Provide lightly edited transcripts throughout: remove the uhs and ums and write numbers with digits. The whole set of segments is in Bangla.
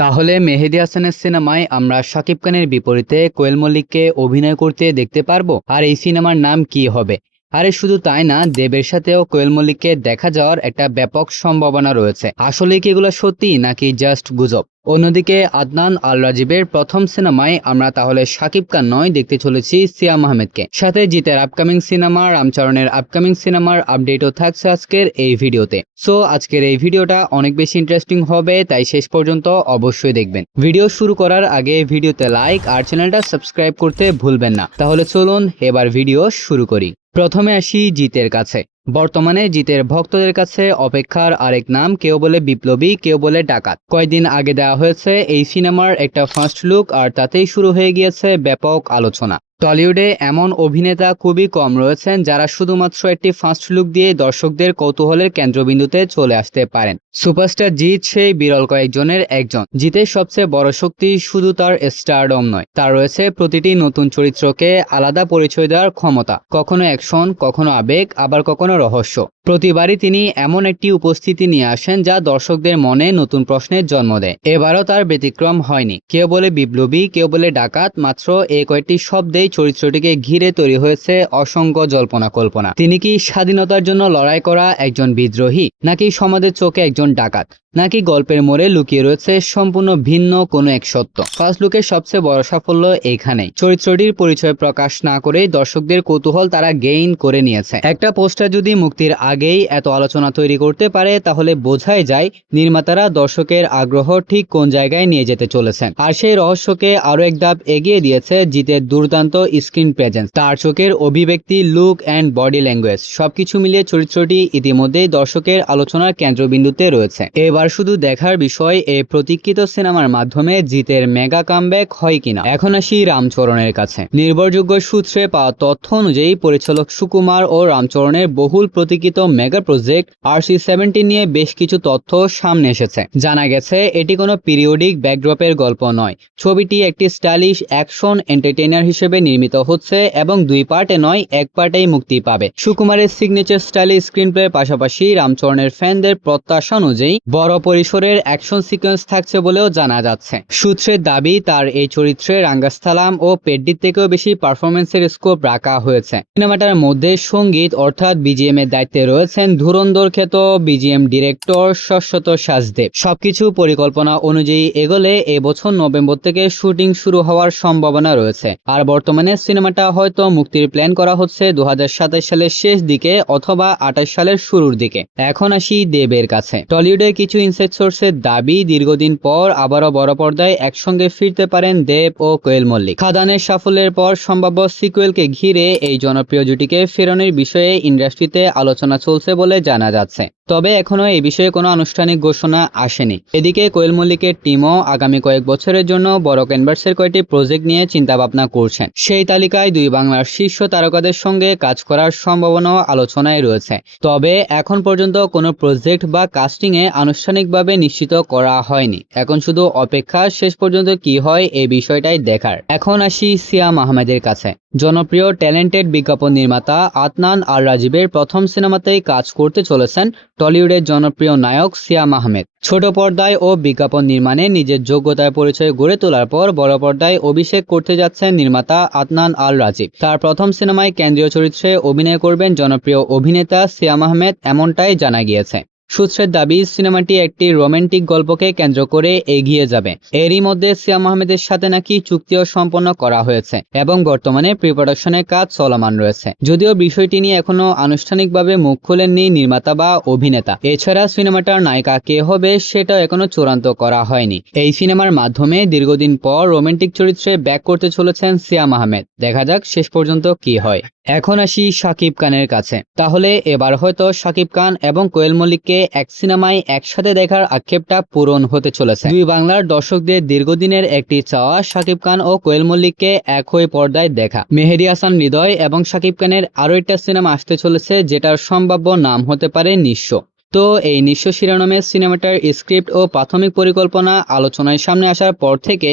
তাহলে মেহেদী হাসানের সিনেমায় আমরা শাকিব খানের বিপরীতে কোয়েল মল্লিককে অভিনয় করতে দেখতে পারবো? আর এই সিনেমার নাম কি হবে? আরে শুধু তাই না, দেবের সাথেও কোয়েল মল্লিককে দেখা যাওয়ার একটা ব্যাপক সম্ভাবনা রয়েছে। আসলে কি এগুলো সত্যি নাকি জাস্ট গুজব? অন্যদিকে আদনান আল রাজীবের প্রথম সিনেমায় আমরা তাহলে শাকিব খান নয়, দেখতে চলেছি সিয়াম আহমেদকে। সাথে জিতের আপকামিং সিনেমা, রামচরণের আপকামিং সিনেমার আপডেটও থাকছে আজকের এই ভিডিওতে। সো আজকের এই ভিডিওটা অনেক বেশি ইন্টারেস্টিং হবে, তাই শেষ পর্যন্ত অবশ্যই দেখবেন। ভিডিও শুরু করার আগে ভিডিওতে লাইক আর চ্যানেলটা সাবস্ক্রাইব করতে ভুলবেন না। তাহলে চলুন এবার ভিডিও শুরু করি। প্রথমে আসি জিতের কাছে। বর্তমানে জিতের ভক্তদের কাছে অপেক্ষার আরেক নাম, কেউ বলে বিপ্লবী, কেউ বলে ডাকাত। কয়েকদিন আগে দেওয়া হয়েছে এই সিনেমার একটা ফার্স্ট লুক, আর তাতেই শুরু হয়ে গিয়েছে ব্যাপক আলোচনা। টলিউডে এমন অভিনেতা খুবই কম রয়েছেন যারা শুধুমাত্র একটি ফার্স্ট লুক দিয়ে দর্শকদের কৌতূহলের কেন্দ্রবিন্দুতে চলে আসতে পারেন। সুপারস্টার জিৎ সেই বিরল কয়েকজনের একজন। জিতের সবচেয়ে বড় শক্তি শুধু তার স্টারডম নয়, তার রয়েছে প্রতিটি নতুন চরিত্রকে আলাদা পরিচয় দেওয়ার ক্ষমতা। কখনো অ্যাকশন, কখনো আবেগ, আবার কখনো রহস্য। প্রতিবারই তিনি এমন একটি উপস্থিতি নিয়ে আসেন যা দর্শকদের মনে নতুন প্রশ্নের জন্ম দেয়। এবারও তার ব্যতিক্রম হয়নি। কেউ বলে বিপ্লবী, কেউ বলে ডাকাত। মাত্র এই কয়েকটি শব্দেই চরিত্রটিকে ঘিরে তৈরি হয়েছে অসংখ্য জল্পনা কল্পনা। তিনি কি স্বাধীনতার জন্য লড়াই করা একজন বিদ্রোহী, নাকি সমাজের চোখে একজন ডাকাত, নাকি গল্পের মোড়ে লুকিয়ে রয়েছে সম্পূর্ণ ভিন্ন কোনো এক সত্য? ফার্স্ট লুকের সবচেয়ে বড় সাফল্য এইখানেই। চরিত্রটির পরিচয় প্রকাশ না করেই দর্শকদের কৌতূহল তারা গেইন করে নিয়েছে। একটা পোস্টার যদি মুক্তির আগেই এত আলোচনা তৈরি করতে পারে, তাহলে বোঝাই যায় নির্মাতারা দর্শকের আগ্রহ ঠিক কোন জায়গায় নিয়ে যেতে চলেছেন। আর সেই রহস্যকে আরো এক ধাপ এগিয়ে দিয়েছে জিতের দুর্দান্ত স্ক্রিন প্রেজেন্স। তার চোখের অভিব্যক্তি, লুক অ্যান্ড বডি ল্যাঙ্গুয়েজ সবকিছু মিলিয়ে চরিত্রটি ইতিমধ্যেই দর্শকের আলোচনার কেন্দ্রবিন্দুতে রয়েছে। এবার শুধু দেখার বিষয় এই প্রতীক্ষিত সিনেমার মাধ্যমে জিতের মেগা কামব্যাক হয় কিনা। এখন আসি রামচরণের কাছে। নির্ভরযোগ্য সূত্রে পাওয়া তথ্য অনুযায়ী পরিচালক সুকুমার ও রামচরণের বহুল প্রতীক্ষিত মেগা প্রজেক্ট RC-17 নিয়ে বেশ কিছু তথ্য সামনে এসেছে। জানা গেছে এটি কোনো পিরিয়ডিক ব্যাকড্রপের গল্প নয়। ছবিটি একটি স্টাইলিশ অ্যাকশন এন্টারটেইনার হিসেবে নির্মিত হচ্ছে এবং দুই পার্টে নয়, এক পার্টেই মুক্তি পাবে। সুকুমারের সিগনেচার স্টাইলে স্ক্রিনপ্লের পাশাপাশি রামচরণের ফ্যানদের প্রত্যাশা অনুযায়ী বড় পরিসরের অ্যাকশন সিকোয়েন্স থাকছে বলেও জানা যাচ্ছে। সূত্রের দাবি তার এই চরিত্রে রাঙ্গাস্থলাম ও পেড্ডির থেকেও বেশি পারফরমেন্সের স্কোপ রাখা হয়েছে। সিনেমাটার মধ্যে সঙ্গীত অর্থাৎ বিজিএম এর দায়িত্বে রয়েছেন ধুরন্ধর খ্যাত বিজিএম ডিরেক্টর শাশ্বত সাজদেব। সবকিছু পরিকল্পনা অনুযায়ী এগোলে এবছর নভেম্বর থেকে শুটিং শুরু হওয়ার সম্ভাবনা রয়েছে। আর বর্তমানে সিনেমাটা হয়তো মুক্তির প্ল্যান করা হচ্ছে 2027 সালের শেষ দিকে অথবা 28 সালের শুরুর দিকে। এখন আসি দেবের কাছে। টলিউডের কিছু ইনসাইড সোর্সের দাবি দীর্ঘদিন পর আবারও বড় পর্দায় একসঙ্গে ফিরতে পারেন দেব ও কোয়েল মল্লিক। খাদানের সাফল্যের পর সম্ভাব্য সিকুয়েলকে ঘিরে এই জনপ্রিয় জুটিকে ফেরানোর বিষয়ে ইন্ডাস্ট্রিতে আলোচনা চলছে বলে জানা যাচ্ছে। তবে এখনো এই বিষয়ে কোনো আনুষ্ঠানিক ঘোষণা আসেনি। এদিকে কোয়েল মল্লিকের টিমও আগামী কয়েক বছরের জন্য বড় ক্যানভাসের কয়েকটি প্রজেক্ট নিয়ে চিন্তাভাবনা করছেন। সেই তালিকায় দুই বাংলার শীর্ষ তারকাদের সঙ্গে কাজ করার সম্ভাবনাও আলোচনায় রয়েছে। তবে এখন পর্যন্ত কোনো প্রজেক্ট বা কাস্টিং এ আনুষ্ঠানিকভাবে নিশ্চিত করা হয়নি। এখন শুধু অপেক্ষা, শেষ পর্যন্ত কি হয় এই বিষয়টাই দেখার। এখন আসি সিয়াম আহমেদের কাছে। জনপ্রিয় ট্যালেন্টেড বিজ্ঞাপন নির্মাতা আদনান আল রাজীবের প্রথম সিনেমাতেই কাজ করতে চলেছেন টলিউডের জনপ্রিয় নায়ক সিয়াম আহমেদ। ছোট পর্দায় ও বিজ্ঞাপন নির্মাণে নিজের যোগ্যতার পরিচয় গড়ে তোলার পর বড় পর্দায় অভিষেক করতে যাচ্ছেন নির্মাতা আদনান আল রাজীব। তার প্রথম সিনেমায় কেন্দ্রীয় চরিত্রে অভিনয় করবেন জনপ্রিয় অভিনেতা সিয়াম আহমেদ, এমনটাই জানা গিয়েছে। সূত্রের দাবি সিনেমাটি একটি রোমান্টিক গল্পকে কেন্দ্র করে এগিয়ে যাবে। এরই মধ্যে সিয়াম আহমেদের সাথে নাকি চুক্তিও সম্পন্ন করা হয়েছে এবং বর্তমানে প্রি প্রোডাকশনের কাজ চলমান রয়েছে। যদিও বিষয়টি নিয়ে এখনো আনুষ্ঠানিকভাবে মুখ খোলেননি নির্মাতা বা অভিনেতা। এছাড়া সিনেমাটার নায়িকা কে হবে সেটাও এখনো চূড়ান্ত করা হয়নি। এই সিনেমার মাধ্যমে দীর্ঘদিন পর রোমান্টিক চরিত্রে ব্যাক করতে চলেছেন সিয়াম আহমেদ। দেখা যাক শেষ পর্যন্ত কি হয়। এখন আসি শাকিব খানের কাছে। তাহলে এবার হয়তো শাকিব খান এবং কোয়েল মল্লিককে এক সিনেমায় একসাথে দেখার আক্ষেপটা পূরণ হতে চলেছে। দুই বাংলার দর্শকদের দীর্ঘদিনের একটি চাওয়া শাকিব খান ও কোয়েল মল্লিককে একই পর্দায় দেখা। মেহেদী হাসান হৃদয় এবং শাকিব খানের আরো একটা সিনেমা আসতে চলেছে, যেটার সম্ভাব্য নাম হতে পারে নিঃস্ব। তো এই নিঃস্ব শিরোনামের সিনেমাটার স্ক্রিপ্ট ও প্রাথমিক পরিকল্পনা আলোচনায় সামনে আসার পর থেকে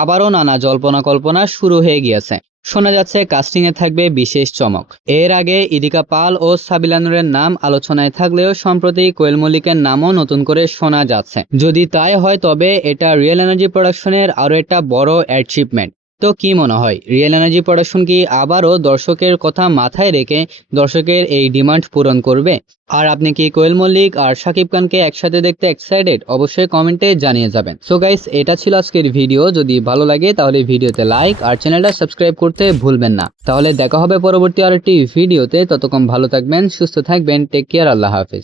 আবারও নানা জল্পনা কল্পনা শুরু হয়ে গিয়েছে। শোনা যাচ্ছে কাস্টিংয়ে থাকবে বিশেষ চমক। এর আগে ইদিকা পাল ও সাবিলা নূরের নাম আলোচনায় থাকলেও সম্প্রতি কোয়েল মল্লিকের নামও নতুন করে শোনা যাচ্ছে। যদি তাই হয় তবে এটা রিয়েল এনার্জি প্রোডাকশনের আরও একটা বড় অ্যাচিভমেন্ট। তো কি মনে হয়, রিয়েল এনার্জি প্রোডাকশন কি আবারও দর্শকের কথা মাথায় রেখে দর্শকের এই ডিমান্ড পূরণ করবে? আর আপনি কি কোয়েল মল্লিক আর শাকিব খানকে একসাথে দেখতে এক্সাইটেড? অবশ্যই কমেন্টে জানিয়ে যাবেন। সো গাইস, এটা ছিল আজকের ভিডিও। যদি ভালো লাগে তাহলে ভিডিওতে লাইক আর চ্যানেলটা সাবস্ক্রাইব করতে ভুলবেন না। তাহলে দেখা হবে পরবর্তী আরেকটি ভিডিওতে। ততক্ষণ ভালো থাকবেন, সুস্থ থাকবেন। টেক কেয়ার, আল্লাহ হাফেজ।